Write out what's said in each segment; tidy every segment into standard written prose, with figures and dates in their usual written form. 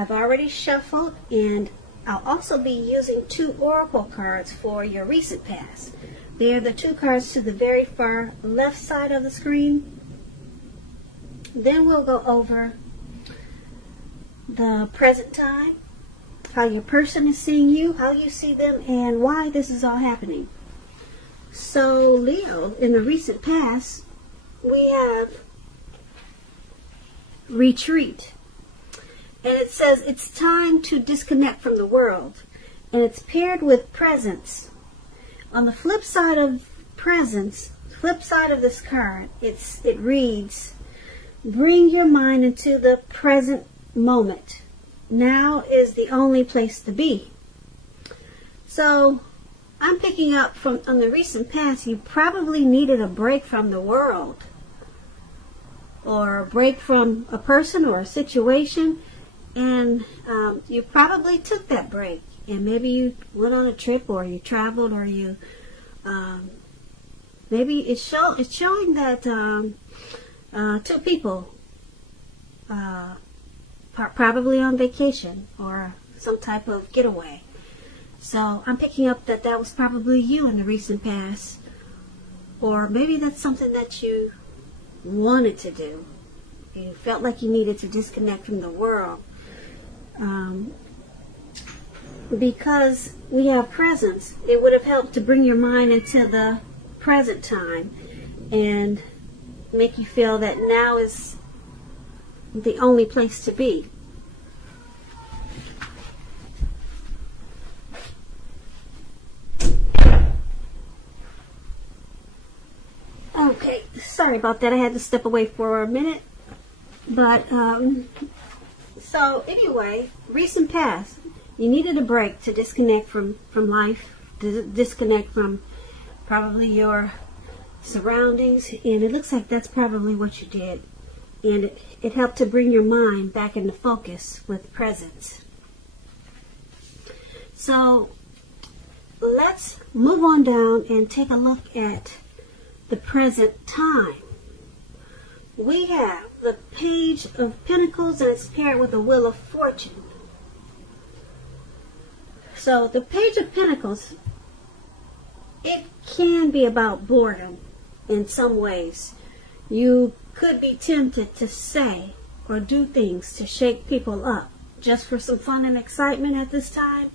I've already shuffled, and I'll also be using 2 oracle cards for your recent past. They are the 2 cards to the very far left side of the screen. Then we'll go over the present time, how your person is seeing you, how you see them, and why this is all happening. So Leo, in the recent past, we have retreat. And it says it's time to disconnect from the world. And it's paired with presence. On the flip side of presence, flip side of this card, it reads, bring your mind into the present moment. Now is the only place to be. So I'm picking up from on the recent past, you probably needed a break from the world, or a break from a person or a situation, and you probably took that break, and maybe you went on a trip, or you traveled, or you maybe it's showing that 2 people probably on vacation or some type of getaway. So I'm picking up that that was probably you in the recent past, or maybe that's something that you wanted to do. You felt like you needed to disconnect from the world. Because we have presence, it would have helped to bring your mind into the present time and make you feel that now is the only place to be. Okay, sorry about that. I had to step away for a minute. But, so anyway, recent past, you needed a break to disconnect from life, to disconnect from probably your surroundings, and it looks like that's probably what you did. And it helped to bring your mind back into focus with presence. So let's move on down and take a look at the present time. We have the Page of Pentacles, and it's paired with the Wheel of Fortune. So the Page of Pentacles, it can be about boredom in some ways. You could be tempted to say or do things to shake people up just for some fun and excitement at this time.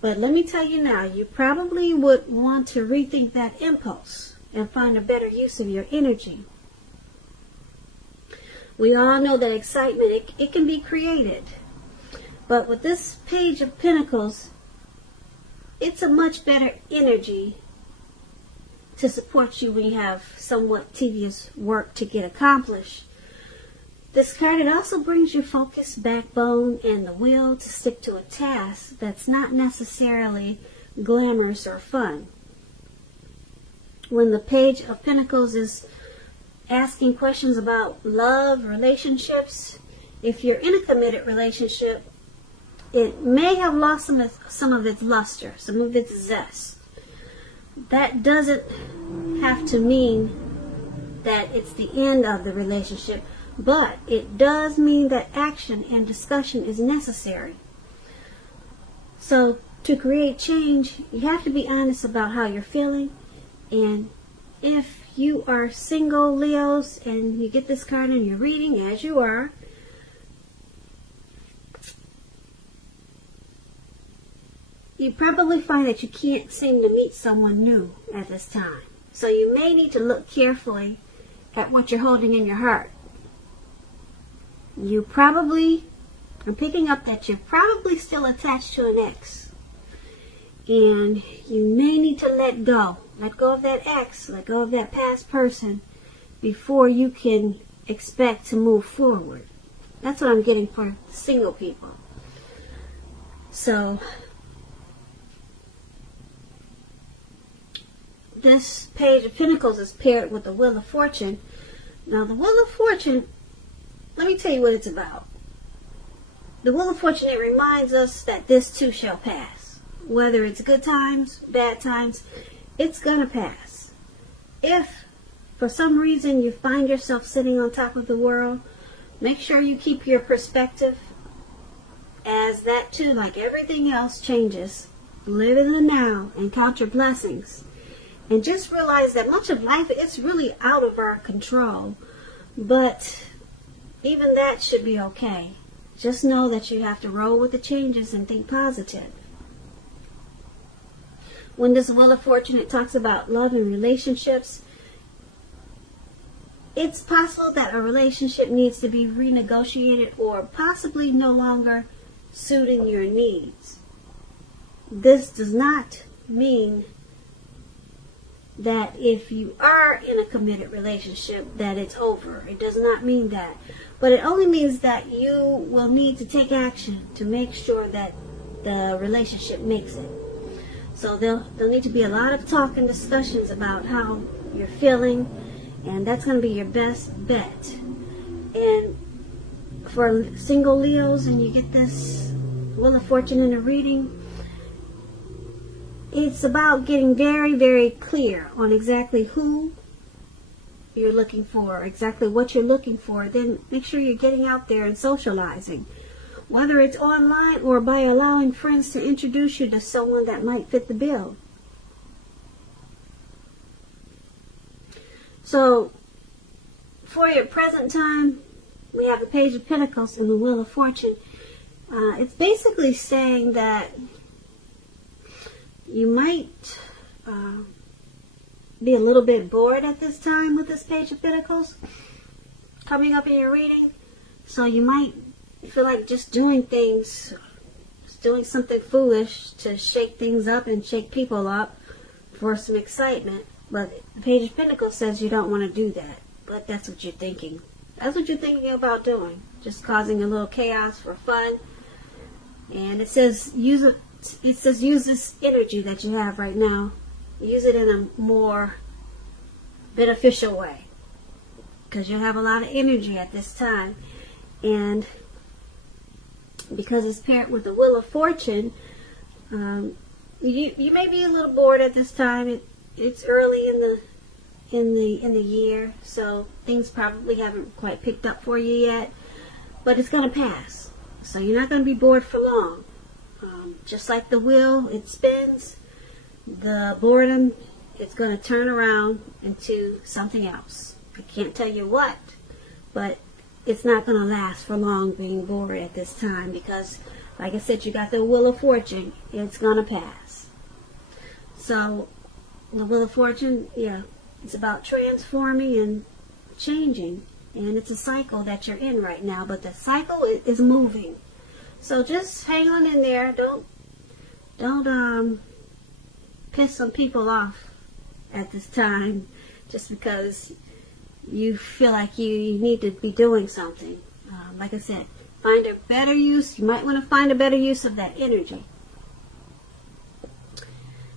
But let me tell you now, you probably would want to rethink that impulse and find a better use of your energy. We all know that excitement, it can be created. But with this Page of Pentacles, it's a much better energy to support you when you have somewhat tedious work to get accomplished. This card, it also brings your focus, backbone, and the will to stick to a task that's not necessarily glamorous or fun. When the Page of Pentacles is asking questions about love, relationships, if you're in a committed relationship, it may have lost some of its luster, some of its zest. That doesn't have to mean that it's the end of the relationship, but it does mean that action and discussion is necessary. So to create change, you have to be honest about how you're feeling. And if you are single Leos and you get this card in your reading, as you are, you probably find that you can't seem to meet someone new at this time. So you may need to look carefully at what you're holding in your heart. You probably, I'm picking up that you're probably still attached to an ex. And you may need to let go. Let go of that ex, let go of that past person before you can expect to move forward. That's what I'm getting for single people. So this Page of Pentacles is paired with the Wheel of Fortune. Now the Wheel of Fortune, let me tell you what it's about. The Wheel of Fortune, it reminds us that this too shall pass. Whether it's good times, bad times, it's gonna pass. If for some reason you find yourself sitting on top of the world, make sure you keep your perspective as that too, like everything else, changes. Live in the now and count your blessings. And just realize that much of life is really out of our control. But even that should be okay. Just know that you have to roll with the changes and think positive. When this Wheel of Fortune, it talks about love and relationships. It's possible that a relationship needs to be renegotiated or possibly no longer suiting your needs. This does not mean that if you are in a committed relationship that it's over. It does not mean that. But it only means that you will need to take action to make sure that the relationship makes it. So there'll need to be a lot of talk and discussions about how you're feeling, and that's going to be your best bet. And for single Leos, and you get this Wheel of Fortune in a reading, it's about getting very, very clear on exactly who you're looking for, exactly what you're looking for. Then make sure you're getting out there and socializing, whether it's online or by allowing friends to introduce you to someone that might fit the bill. So, for your present time, we have the Page of Pentacles and the Wheel of Fortune. It's basically saying that you might be a little bit bored at this time with this Page of Pentacles coming up in your reading. So you might feel like just doing something foolish to shake things up and shake people up for some excitement. But the Page of Pentacles says you don't want to do that. But that's what you're thinking. That's what you're thinking about doing. Just causing a little chaos for fun. And it says use this energy that you have right now. Use it in a more beneficial way. Because you have a lot of energy at this time. And because it's paired with the Wheel of Fortune, you may be a little bored at this time. It's early in the year, so things probably haven't quite picked up for you yet. But it's going to pass. So you're not going to be bored for long. Just like the wheel, it spins. The boredom, it's going to turn around into something else. I can't tell you what, but it's not going to last for long being bored at this time because, like I said, you got the Wheel of Fortune. It's going to pass. So, the Wheel of Fortune, yeah, it's about transforming and changing. And it's a cycle that you're in right now, but the cycle is moving. So just hang on in there. Don't piss some people off at this time just because you feel like you need to be doing something. Like I said, find a better use. You might want to find a better use of that energy.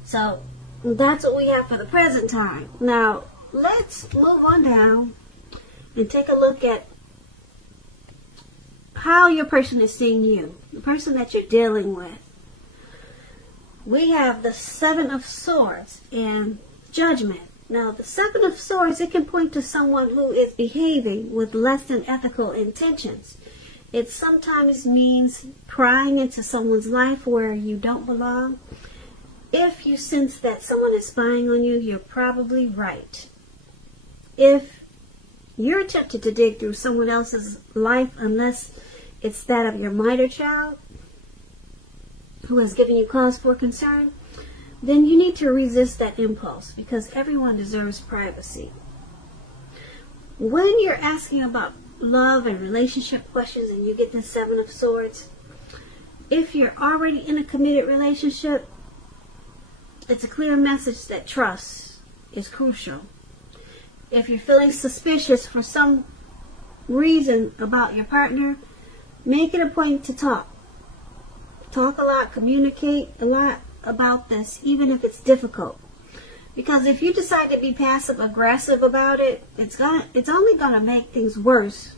So that's what we have for the present time. Now let's move on down and take a look at how your person is seeing you, the person that you're dealing with. We have the Seven of Swords and Judgment. Now, the Seven of Swords, it can point to someone who is behaving with less than ethical intentions. It sometimes means prying into someone's life where you don't belong. If you sense that someone is spying on you, you're probably right. If you're tempted to dig through someone else's life, unless it's that of your minor child who has given you cause for concern, then you need to resist that impulse because everyone deserves privacy. When you're asking about love and relationship questions and you get the Seven of Swords, if you're already in a committed relationship, it's a clear message that trust is crucial. If you're feeling suspicious for some reason about your partner, make it a point to talk. Talk a lot, communicate a lot about this, even if it's difficult. Because if you decide to be passive aggressive about it, it's only gonna make things worse.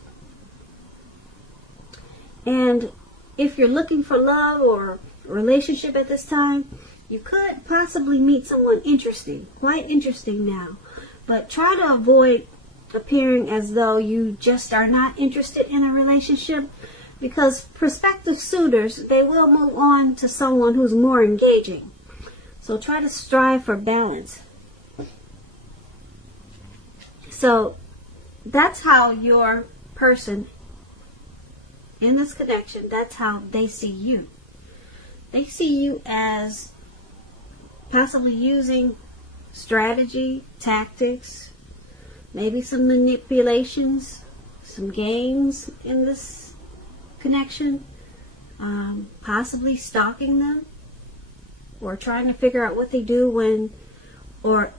And if you're looking for love or a relationship at this time, you could possibly meet someone interesting, quite interesting now. But try to avoid appearing as though you just are not interested in a relationship, Because prospective suitors, they will move on to someone who's more engaging. So try to strive for balance. So that's how your person in this connection, that's how they see you. They see you as possibly using strategy, tactics, maybe some manipulations, some games in this connection, possibly stalking them, or trying to figure out what they do when, or,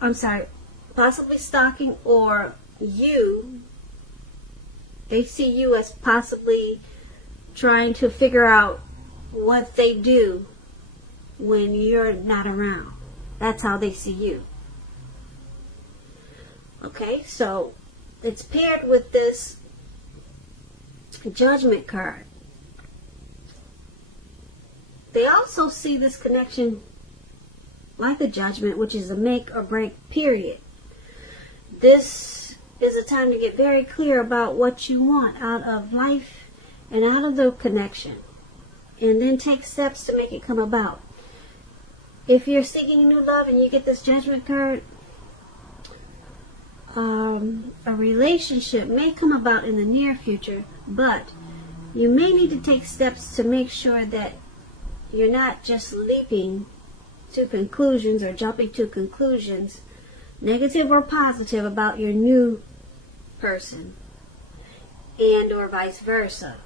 I'm sorry, possibly stalking, or you, they see you as possibly trying to figure out what they do when you're not around. That's how they see you. Okay, so it's paired with this Judgment card. They also see this connection like the Judgment, which is a make or break period. This is a time to get very clear about what you want out of life and out of the connection, and then take steps to make it come about. If you're seeking new love and you get this Judgment card, a relationship may come about in the near future, but you may need to take steps to make sure that you're not just leaping to conclusions or jumping to conclusions, negative or positive, about your new person, and or vice versa.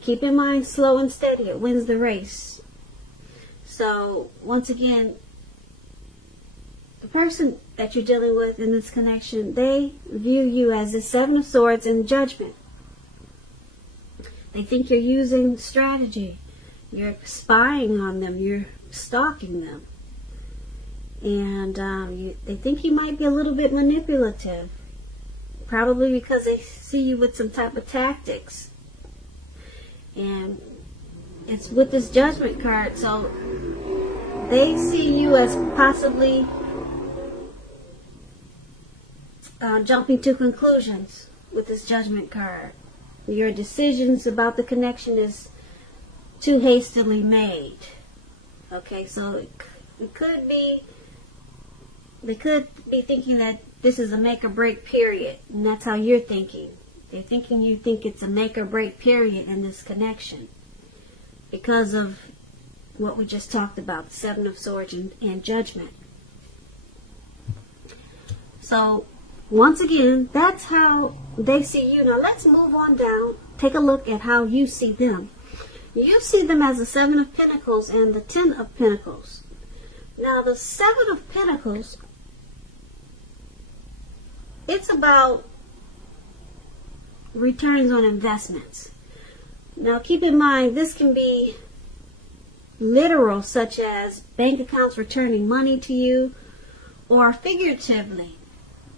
Keep in mind, slow and steady, it wins the race. So once again, the person that you're dealing with in this connection, they view you as the Seven of Swords and Judgment. They think you're using strategy. You're spying on them. You're stalking them. And they think you might be a little bit manipulative. Probably because they see you with some type of tactics. And it's with this Judgment card. So they see you as possibly jumping to conclusions with this Judgment card. Your decisions about the connection is too hastily made. Okay, so it could be, they could be thinking that this is a make or break period, and that's how you're thinking. They're thinking you think it's a make or break period in this connection because of what we just talked about, the Seven of Swords and Judgment. So once again, that's how they see you. Now let's move on down. Take a look at how you see them. You see them as the Seven of Pentacles and the Ten of Pentacles. Now the Seven of Pentacles, it's about returns on investments. Now keep in mind, this can be literal, such as bank accounts returning money to you, or figuratively,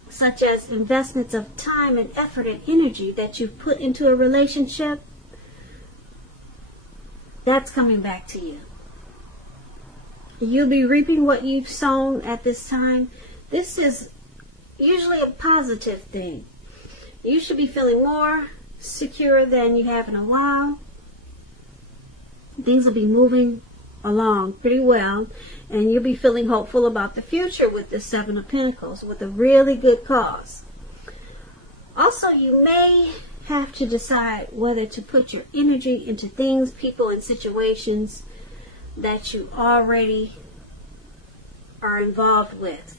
such as investments of time and effort and energy that you've put into a relationship. That's coming back to you. You'll be reaping what you've sown at this time. This is usually a positive thing. You should be feeling more secure than you have in a while. Things will be moving along pretty well, and you'll be feeling hopeful about the future with the Seven of Pentacles, with a really good cause. Also, you may have to decide whether to put your energy into things, people, and situations that you already are involved with,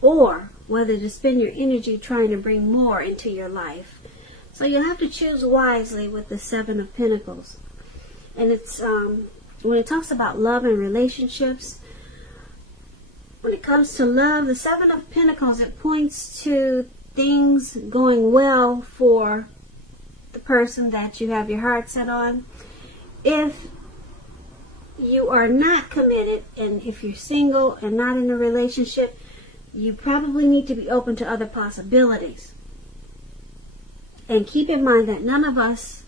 or whether to spend your energy trying to bring more into your life. So you'll have to choose wisely with the Seven of Pentacles. And it's when it talks about love and relationships, when it comes to love, the Seven of Pentacles, it points to things going well for the person that you have your heart set on. If you are not committed, and if you're single and not in a relationship, you probably need to be open to other possibilities. And keep in mind that none of us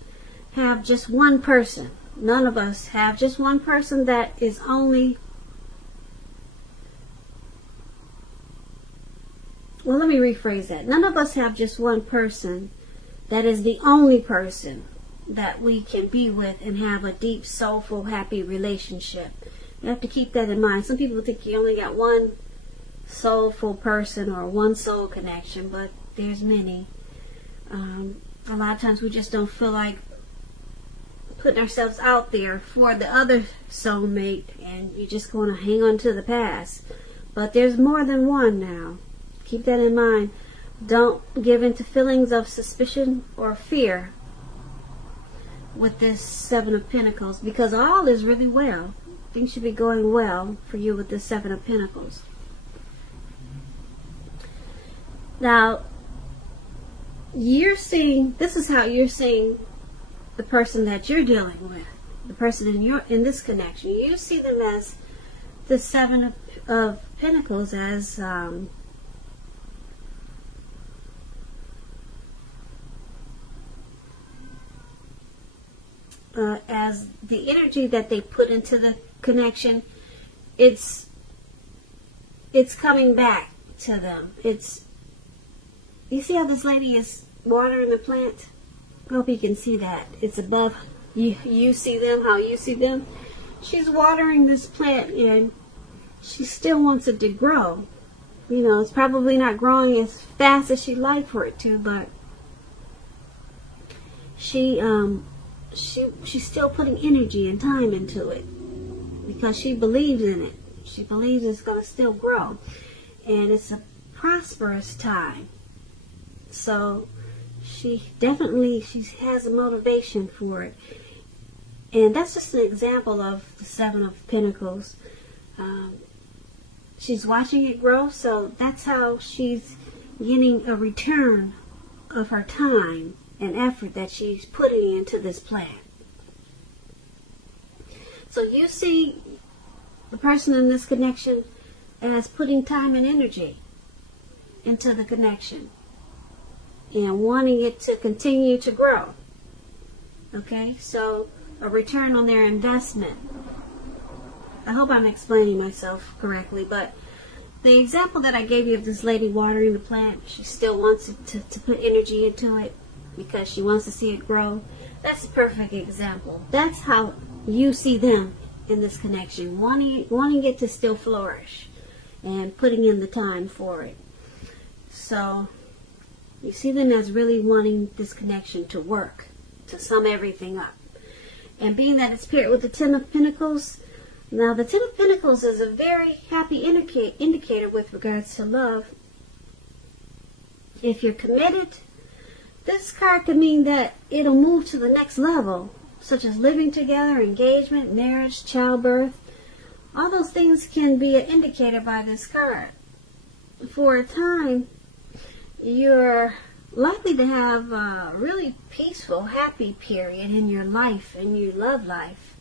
have just one person. None of us have just one person that is only, well, let me rephrase that. None of us have just one person that is the only person that we can be with and have a deep, soulful, happy relationship. You have to keep that in mind. Some people think you only got one soulful person or one soul connection, but there's many. A lot of times we just don't feel like putting ourselves out there for the other soulmate, and you're just going to hang on to the past. But there's more than one now. Keep that in mind. Don't give in to feelings of suspicion or fear with this Seven of Pentacles, because all is really well. Things should be going well for you with this Seven of Pentacles. Now, this is how you're seeing the person that you're dealing with, the person in this connection. You see them as the Seven of Pentacles as the energy that they put into the connection. It's coming back to them. You see how this lady is watering the plant? I hope you can see that. It's above you see them, how you see them. She's watering this plant and she still wants it to grow. You know, it's probably not growing as fast as she'd like for it to, but she's still putting energy and time into it because she believes in it. She believes it's going to still grow, and it's a prosperous time. So she has a motivation for it, and that's just an example of the Seven of Pentacles. She's watching it grow, so that's how she's getting a return of her time and effort that she's putting into this plan. So you see the person in this connection as putting time and energy into the connection and wanting it to continue to grow. Okay, so a return on their investment. I hope I'm explaining myself correctly, but the example that I gave you of this lady watering the plant, she still wants it to put energy into it because she wants to see it grow. That's a perfect example. That's how you see them in this connection, wanting it to still flourish and putting in the time for it. So you see them as really wanting this connection to work, to sum everything up. And being that it's paired with the Ten of Pentacles, now the Ten of Pentacles is a very happy indicator with regards to love. If you're committed, this card could mean that it'll move to the next level, such as living together, engagement, marriage, childbirth. All those things can be an indicator by this card. For a time, you're likely to have a really peaceful, happy period in your life, in your love life.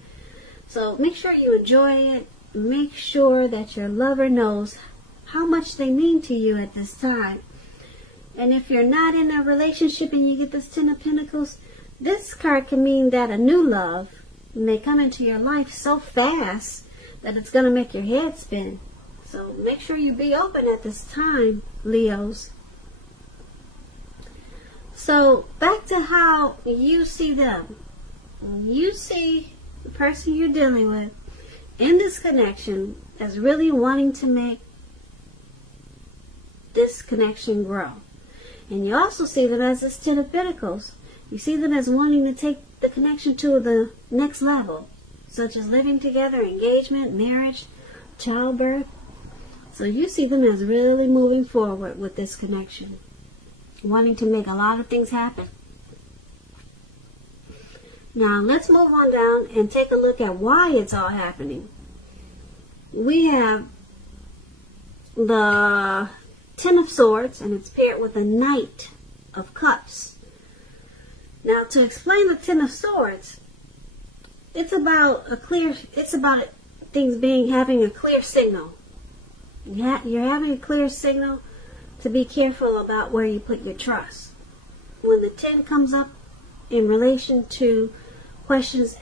So make sure you enjoy it. Make sure that your lover knows how much they mean to you at this time. And if you're not in a relationship and you get this Ten of Pentacles, this card can mean that a new love may come into your life so fast that it's going to make your head spin. So make sure you be open at this time, Leos. So back to how you see them. You see the person you're dealing with in this connection as really wanting to make this connection grow. And you also see them as this Ten of Pentacles. You see them as wanting to take the connection to the next level, such as living together, engagement, marriage, childbirth. So you see them as really moving forward with this connection, wanting to make a lot of things happen. Now let's move on down and take a look at why it's all happening. We have the Ten of Swords, and it's paired with a Knight of Cups. Now, to explain the Ten of Swords, it's about things having a clear signal. You're having a clear signal to be careful about where you put your trust. When the 10 comes up in relation to questions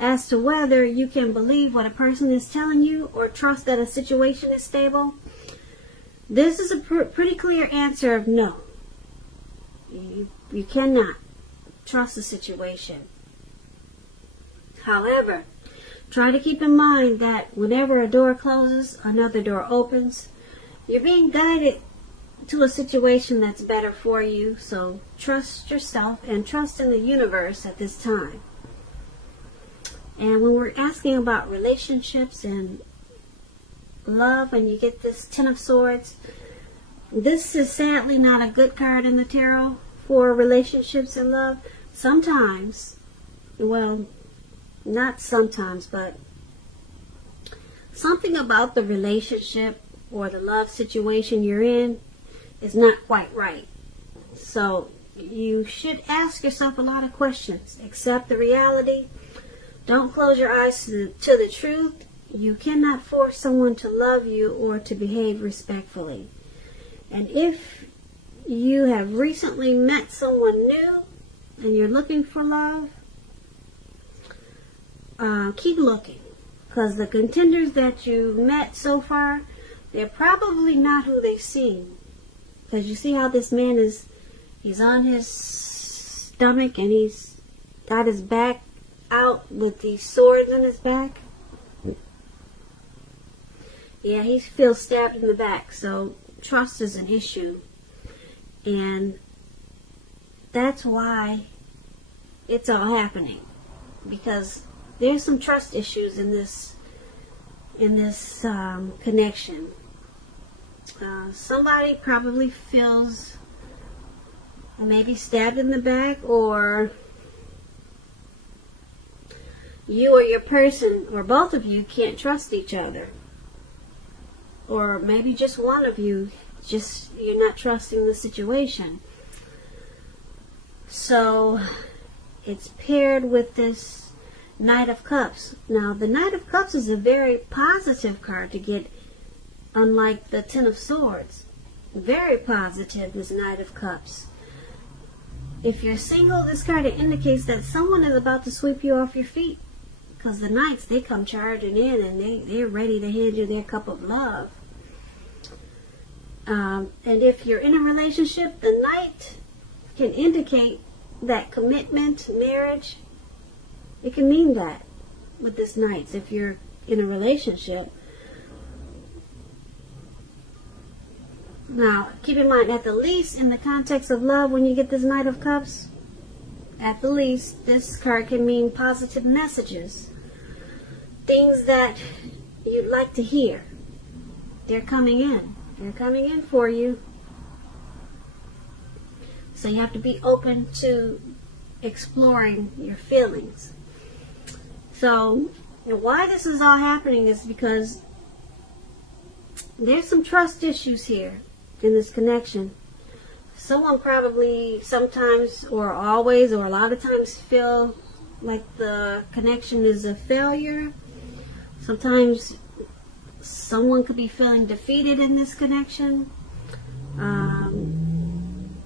as to whether you can believe what a person is telling you or trust that a situation is stable, this is a pretty clear answer of no. You cannot trust the situation. However, try to keep in mind that whenever a door closes, another door opens. You're being guided to a situation that's better for you, so trust yourself and trust in the universe at this time. And when we're asking about relationships and love, and you get this Ten of Swords, this is sadly not a good card in the tarot for relationships and love. Sometimes, well, not sometimes, but something about the relationship or the love situation you're in is not quite right. So you should ask yourself a lot of questions. Accept the reality. Don't close your eyes to the truth. You cannot force someone to love you or to behave respectfully. And if you have recently met someone new and you're looking for love, keep looking. Because the contenders that you've met so far, they're probably not who they seem. Because you see how this man he's on his stomach and he's got his back out with these swords in his back. Yeah, he feels stabbed in the back. So trust is an issue. And that's why it's all happening. Because there's some trust issues in this connection. Somebody probably feels maybe stabbed in the back, or you or your person, or both of you, can't trust each other. Or maybe just one of you, you're not trusting the situation. So it's paired with this Knight of Cups. Now, the Knight of Cups is a very positive card to get, unlike the Ten of Swords. Very positive, this Knight of Cups. If you're single, this card indicates that someone is about to sweep you off your feet. Because the Knights, they come charging in and they're ready to hand you their cup of love. And if you're in a relationship, the Knight can indicate that commitment, marriage. It can mean that with this Knights if you're in a relationship. Now, keep in mind, at the least, in the context of love, when you get this Knight of Cups, at the least, this card can mean positive messages. Things that you'd like to hear. They're coming in. They're coming in for you. So you have to be open to exploring your feelings. So, why this is all happening is because there's some trust issues here in this connection. Someone probably sometimes, or always, or a lot of times feel like the connection is a failure. Sometimes someone could be feeling defeated in this connection.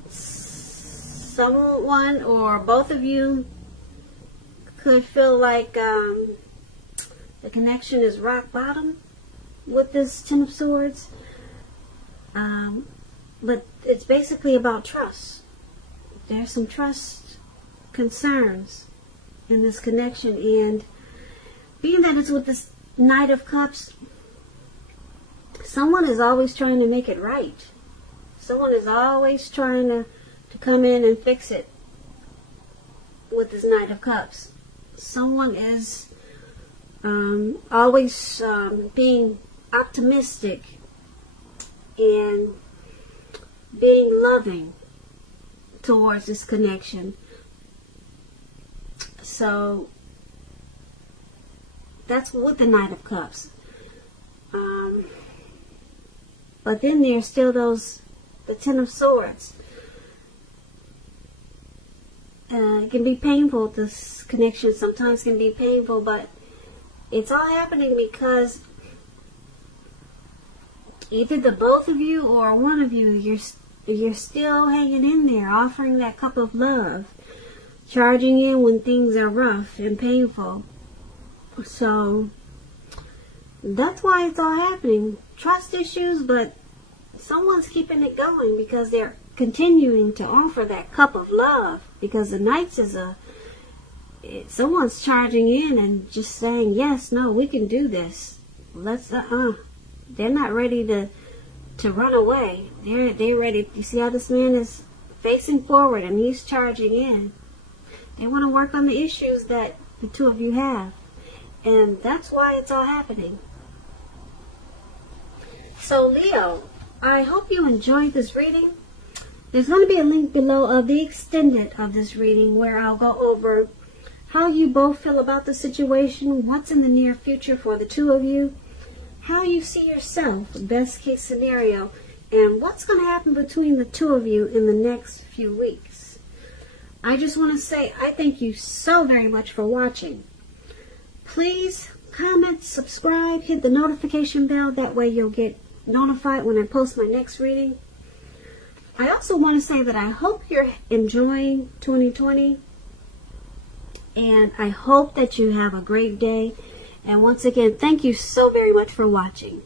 Someone or both of you could feel like the connection is rock bottom with this Ten of Swords. But it's basically about trust. There's some trust concerns in this connection, and being that it's with this Knight of Cups, someone is always trying to make it right. Someone is always trying to come in and fix it with this Knight of Cups. Someone is always being optimistic and being loving towards this connection. So that's with the Knight of Cups. But then there's still the Ten of Swords. It can be painful. This connection sometimes can be painful, but it's all happening because either the both of you or one of you, you're still hanging in there, offering that cup of love, charging in when things are rough and painful. So that's why it's all happening. Trust issues, but someone's keeping it going because they're continuing to offer that cup of love, because the Knights is someone's charging in and just saying, yes, no, we can do this. Let's, they're not ready to run away. They're ready. You see how this man is facing forward and he's charging in. They want to work on the issues that the two of you have. And that's why it's all happening. So Leo, I hope you enjoyed this reading. There's going to be a link below of the extended of this reading where I'll go over how you both feel about the situation, what's in the near future for the two of you, how you see yourself, best case scenario, and what's going to happen between the two of you in the next few weeks. I just want to say I thank you so very much for watching. Please comment, subscribe, hit the notification bell. That way you'll get notified when I post my next reading. I also want to say that I hope you're enjoying 2020. And I hope that you have a great day. And once again, thank you so very much for watching.